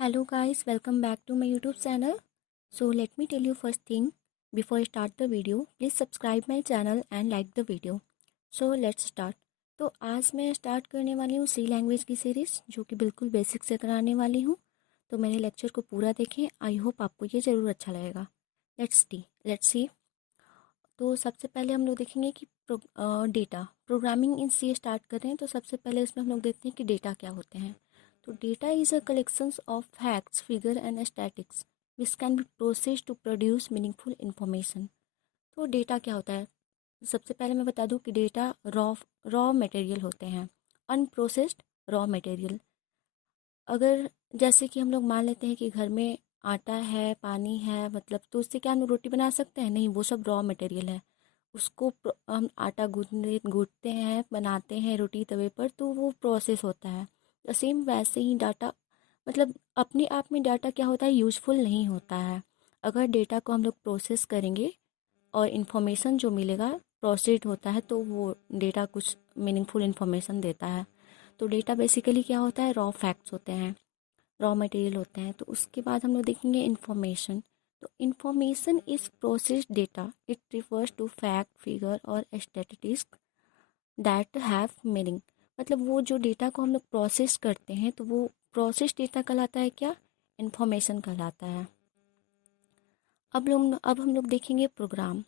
Hello guys, welcome back to my YouTube channel. So let me tell you first thing before I start the video, please subscribe my channel and like the video. So let's start. तो आज मैं start करने वाली हूँ सी language की series जो कि बिल्कुल बेसिक से कराने वाली हूँ। तो मेरे लेक्चर को पूरा देखें, आई होप आपको ये ज़रूर अच्छा लगेगा। Let's see. तो सबसे पहले हम लोग देखेंगे कि data programming in C start कर रहे हैं। तो सबसे पहले उसमें हम लोग देखते हैं कि डेटा क्या होते हैं। तो data is a collections of facts figure and statics which can be process to produce meaningful information. तो डेटा क्या होता है, सबसे पहले मैं बता दूं कि डेटा रॉ रॉ मटेरियल होते हैं, अनप्रोसेस्ड रॉ मटेरियल। अगर जैसे कि हम लोग मान लेते हैं कि घर में आटा है, पानी है, मतलब तो उससे क्या हम लोग रोटी बना सकते हैं? नहीं, वो सब रॉ मटेरियल है। उसको हम आटा गूंथते हैं, बनाते हैं रोटी तवे पर, तो वो प्रोसेस होता है। तो सेम वैसे ही डाटा, मतलब अपने आप में डाटा क्या होता है, यूज़फुल नहीं होता है। अगर डेटा को हम लोग प्रोसेस करेंगे और इन्फॉर्मेशन जो मिलेगा प्रोसेस्ड होता है, तो वो डेटा कुछ मीनिंगफुल इन्फॉर्मेशन देता है। तो डेटा बेसिकली क्या होता है, रॉ फैक्ट्स होते हैं, रॉ मटेरियल होते हैं। तो उसके बाद हम लोग देखेंगे इन्फॉर्मेशन। तो information is processed data, it refers to fact figure और स्टैटिस्टिक्स दैट हैव मीनिंग। मतलब वो जो डेटा को हम लोग प्रोसेस करते हैं, तो वो प्रोसेस डेटा कहलाता है क्या, इन्फॉर्मेशन कहलाता है। अब हम लोग देखेंगे प्रोग्राम।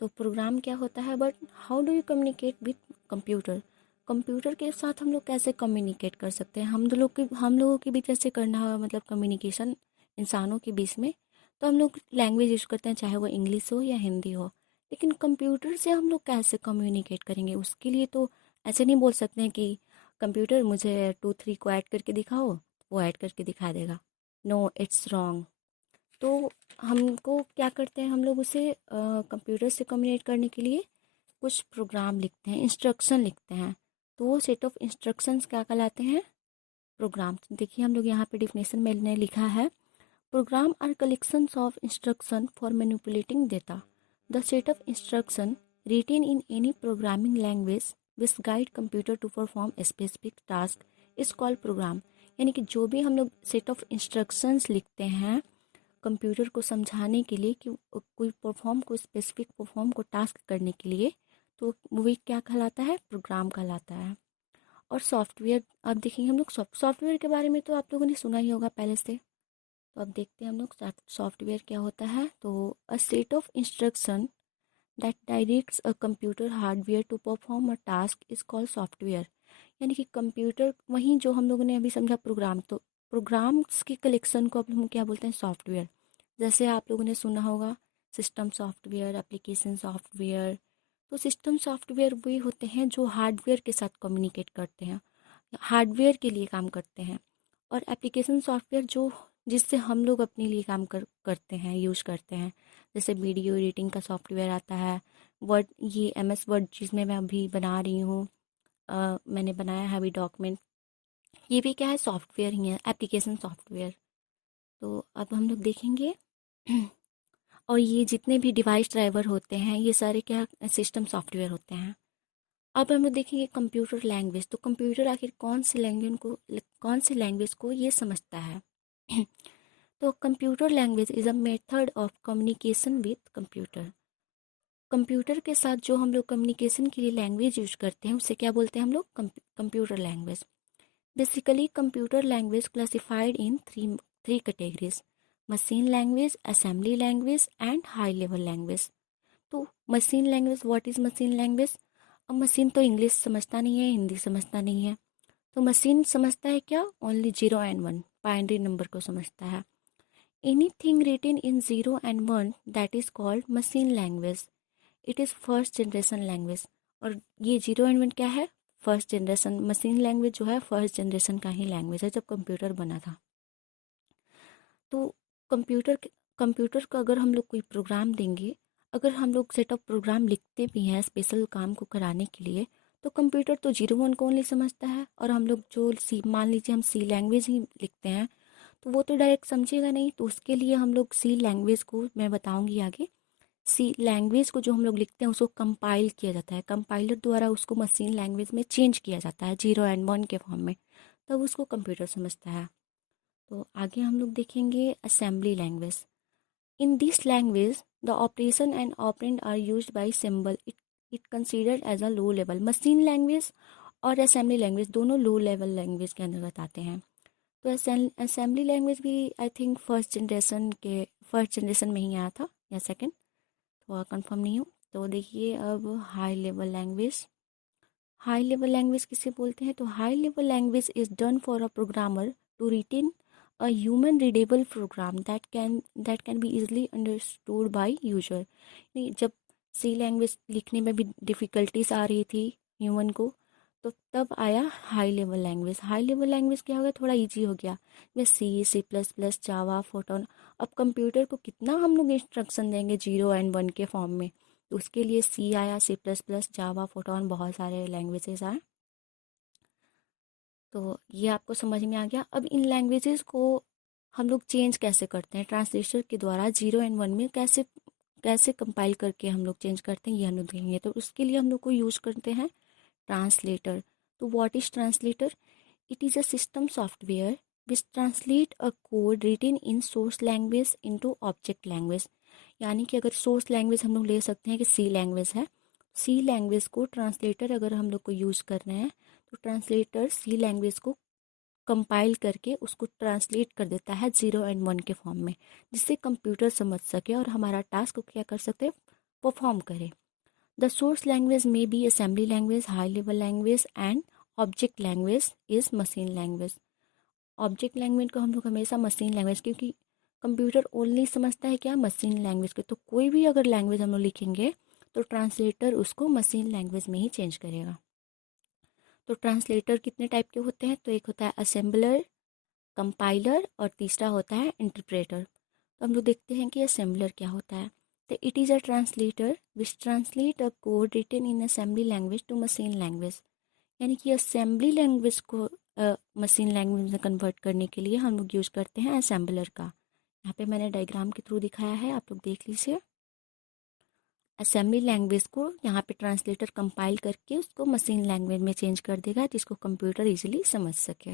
तो प्रोग्राम क्या होता है, but how do you communicate with computer. Computer के साथ हम लोग कैसे कम्युनिकेट कर सकते हैं, हम लोगों के बीच कैसे करना है, मतलब कम्युनिकेशन इंसानों के बीच में। तो हम लोग लैंग्वेज यूज करते हैं, चाहे वो इंग्लिश हो या हिंदी हो। लेकिन कंप्यूटर से हम लोग कैसे कम्युनिकेट करेंगे, उसके लिए तो ऐसे नहीं बोल सकते हैं कि कंप्यूटर मुझे 2 3 को ऐड करके दिखाओ, वो ऐड करके दिखा देगा। No, it's wrong. तो हमको क्या करते हैं, हम लोग उसे कंप्यूटर से कम्युनिकेट करने के लिए कुछ प्रोग्राम लिखते हैं, इंस्ट्रक्शन लिखते हैं। तो वो सेट ऑफ इंस्ट्रक्शंस क्या कहलाते हैं, प्रोग्राम। देखिए हम लोग यहाँ पे डिफिनेशन में ने लिखा है, program are collections of instruction for manipulating data. The set of instruction written in any programming language which guide computer to perform specific task is called program. यानी कि जो भी हम लोग सेट ऑफ इंस्ट्रक्शंस लिखते हैं कंप्यूटर को समझाने के लिए कि कोई स्पेसिफिक परफॉर्म को टास्क करने के लिए, तो वो क्या कहलाता है, प्रोग्राम कहलाता है। और सॉफ्टवेयर, अब देखेंगे हम लोग सॉफ्टवेयर के बारे में तो आप लोगों ने सुना ही होगा पहले से। तो अब देखते हैं हम लोग सॉफ्टवेयर क्या होता है। तो a set of instruction that directs a computer hardware to perform a task is called software. यानी कि कंप्यूटर, वहीं जो हम लोगों ने अभी समझा प्रोग्राम, तो प्रोग्राम्स के कलेक्शन को अब हम क्या बोलते हैं, सॉफ्टवेयर। जैसे आप लोगों ने सुना होगा सिस्टम सॉफ्टवेयर, एप्लीकेशन सॉफ्टवेयर। तो सिस्टम सॉफ्टवेयर वही होते हैं जो हार्डवेयर के साथ कम्युनिकेट करते हैं, हार्डवेयर के लिए काम करते हैं। और एप्लीकेशन सॉफ्टवेयर जो जिससे हम लोग अपने लिए करते हैं, यूज़ करते हैं। जैसे वीडियो एडिटिंग का सॉफ्टवेयर आता है, वर्ड, ये MS वर्ड जिसमें मैं अभी बना रही हूँ, मैंने बनाया है अभी डॉक्यूमेंट, ये भी क्या है, सॉफ्टवेयर ही है, एप्लीकेशन सॉफ्टवेयर। तो अब हम लोग देखेंगे और ये जितने भी डिवाइस ड्राइवर होते हैं ये सारे क्या, सिस्टम सॉफ्टवेयर होते हैं। अब हम लोग देखेंगे कंप्यूटर लैंग्वेज। तो कंप्यूटर आखिर कौन सी लैंग्वेज को ये समझता है। तो computer language is a method of communication with computer. Computer के साथ जो हम लोग कम्युनिकेशन के लिए लैंग्वेज यूज करते हैं उसे क्या बोलते हैं हम लोग, computer language. Basically computer language classified in three categories, machine language, assembly language and high level language. तो machine language, what is machine language. अब मशीन तो इंग्लिश समझता नहीं है, हिंदी समझता नहीं है। तो मशीन समझता है क्या, ओनली 0 and 1 बाइनरी नंबर को समझता है। Anything written in 0 and 1 that is called machine language, it is first generation language. और ये 0 and 1 क्या है, फर्स्ट जनरेशन। मशीन लैंग्वेज जो है फर्स्ट जनरेशन का ही लैंग्वेज है, जब कंप्यूटर बना था। तो कंप्यूटर कंप्यूटर का अगर हम लोग कोई प्रोग्राम देंगे, अगर हम लोग सेट ऑफ प्रोग्राम लिखते भी हैं स्पेशल काम को कराने के लिए, तो कंप्यूटर तो 0 1 को ओनली समझता है। और हम लोग जो सी, मान लीजिए हम सी लैंग्वेज ही लिखते हैं, तो वो तो डायरेक्ट समझेगा नहीं। तो उसके लिए हम लोग सी लैंग्वेज को, मैं बताऊंगी आगे, सी लैंग्वेज को जो हम लोग लिखते हैं उसको कंपाइल किया जाता है, कंपाइलर द्वारा उसको मशीन लैंग्वेज में चेंज किया जाता है 0 and 1 के फॉर्म में, तब उसको कंप्यूटर समझता है। तो आगे हम लोग देखेंगे assembly language. In this language the operation and operand are used by symbol. It considered as a low level. Machine language और असेंबली लैंग्वेज दोनों लो लेवल लैंग्वेज के अंतर्गत आते हैं। तो असेंबली लैंग्वेज भी आई थिंक फर्स्ट जनरेशन में ही आया था या सेकंड, थोड़ा कंफर्म नहीं हूँ। तो देखिए अब high level language. High level language किसे बोलते हैं? तो high level language is done for a programmer to written a human readable program that can be easily understood by user. जब सी लैंग्वेज लिखने में भी डिफ़िकल्टीज आ रही थी ह्यूमन को, तो तब आया high level language. High level language क्या हो गया? थोड़ा इजी हो गया। मैं C plus plus Java Python, अब कंप्यूटर को कितना हम लोग इंस्ट्रक्शन देंगे 0 और 1 के फॉर्म में। तो उसके लिए सी आया, सी प्लस प्लस, जावा, फोटोन, बहुत सारे लैंग्वेजेस आए। तो ये आपको समझ में आ गया। अब इन लैंग्वेजेस को हम लोग चेंज कैसे करते हैं ट्रांसलेटर के द्वारा 0 और 1 में, कैसे कैसे कंपाइल करके हम लोग चेंज करते हैं, ये हम लोग देखेंगे। तो उसके लिए हम लोग को यूज़ करते हैं ट्रांसलेटर। तो what is translator? It is a system software which translate a code written in source language into object language. यानी कि अगर सोर्स लैंग्वेज हम लोग ले सकते हैं कि सी लैंग्वेज है, सी लैंग्वेज को ट्रांसलेटर अगर हम लोग को यूज़ कर रहे हैं, तो ट्रांसलेटर सी लैंग्वेज को कंपाइल करके उसको ट्रांसलेट कर देता है 0 और 1 के फॉर्म में, जिससे कंप्यूटर समझ सके और हमारा टास्क को क्या कर सकते, परफॉर्म करे। The source language may be assembly language, high level language and object language is machine language. Object language को हम लोग हमेशा मशीन लैंग्वेज, क्योंकि कंप्यूटर ओनली समझता है क्या, मशीन लैंग्वेज के। तो कोई भी अगर लैंग्वेज हम लोग लिखेंगे तो ट्रांसलेटर उसको मशीन लैंग्वेज में ही चेंज करेगा। तो ट्रांसलेटर कितने टाइप के होते हैं? तो एक होता है असेंबलर, कंपाइलर और तीसरा होता है इंटरप्रेटर। तो हम लोग देखते हैं कि असेंबलर क्या होता है। तो it is a translator which translate a code written in assembly language to machine language. यानी कि असेंबली लैंग्वेज को मशीन लैंग्वेज में कन्वर्ट करने के लिए हम लोग यूज़ करते हैं असेंबलर का। यहाँ पे मैंने डायग्राम के थ्रू दिखाया है, आप लोग देख लीजिए। असेंबली लैंग्वेज को यहाँ पे ट्रांसलेटर कंपाइल करके उसको मशीन लैंग्वेज में चेंज कर देगा, जिसको कंप्यूटर इजीली समझ सके।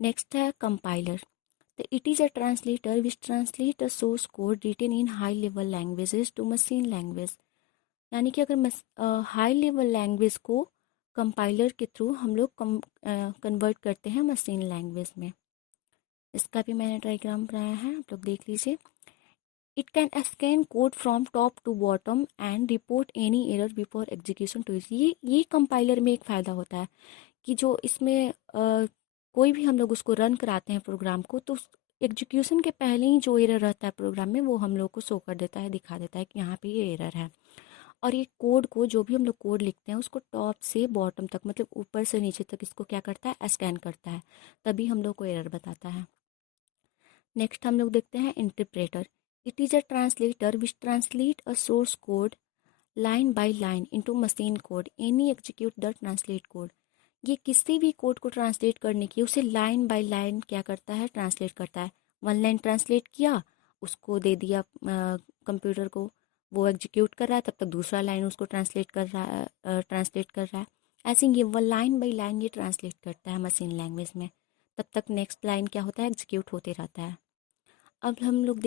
नेक्स्ट है कंपाइलर। तो it is a translator which translate a source code written in high level languages to machine language. यानी कि अगर हाई लेवल लैंग्वेज को कंपाइलर के थ्रू हम लोग कन्वर्ट करते हैं मशीन लैंग्वेज में। इसका भी मैंने डायग्राम बनाया है, आप लोग देख लीजिए। It can scan code from top to bottom and report any error before execution too. ये कंपाइलर में एक फ़ायदा होता है कि जो इसमें कोई भी हम लोग उसको रन कराते हैं प्रोग्राम को, तो एग्जीक्यूशन के पहले ही जो एरर रहता है प्रोग्राम में, वो हम लोग को शो कर देता है, दिखा देता है कि यहाँ पे ये एरर है। और ये कोड को, जो भी हम लोग कोड लिखते हैं, उसको टॉप से बॉटम तक, मतलब ऊपर से नीचे तक इसको क्या करता है, स्कैन करता है, तभी हम लोग को एरर बताता है। नेक्स्ट हम लोग देखते हैं interpreter. It is a translator which translate a source code line by line into machine code any execute the translate code. ये किसी भी कोड को ट्रांसलेट करने की उसे लाइन बाय लाइन क्या करता है, ट्रांसलेट करता है। 1 लाइन ट्रांसलेट किया, उसको दे दिया कंप्यूटर को, वो एग्जीक्यूट कर रहा है, तब तक दूसरा लाइन उसको ट्रांसलेट कर रहा है। ऐसे ये 1 लाइन बाय लाइन ये ट्रांसलेट करता है मशीन लैंग्वेज में। तब तक नेक्स्ट लाइन क्या होता है, एग्जीक्यूट होते रहता है। अब हम लोग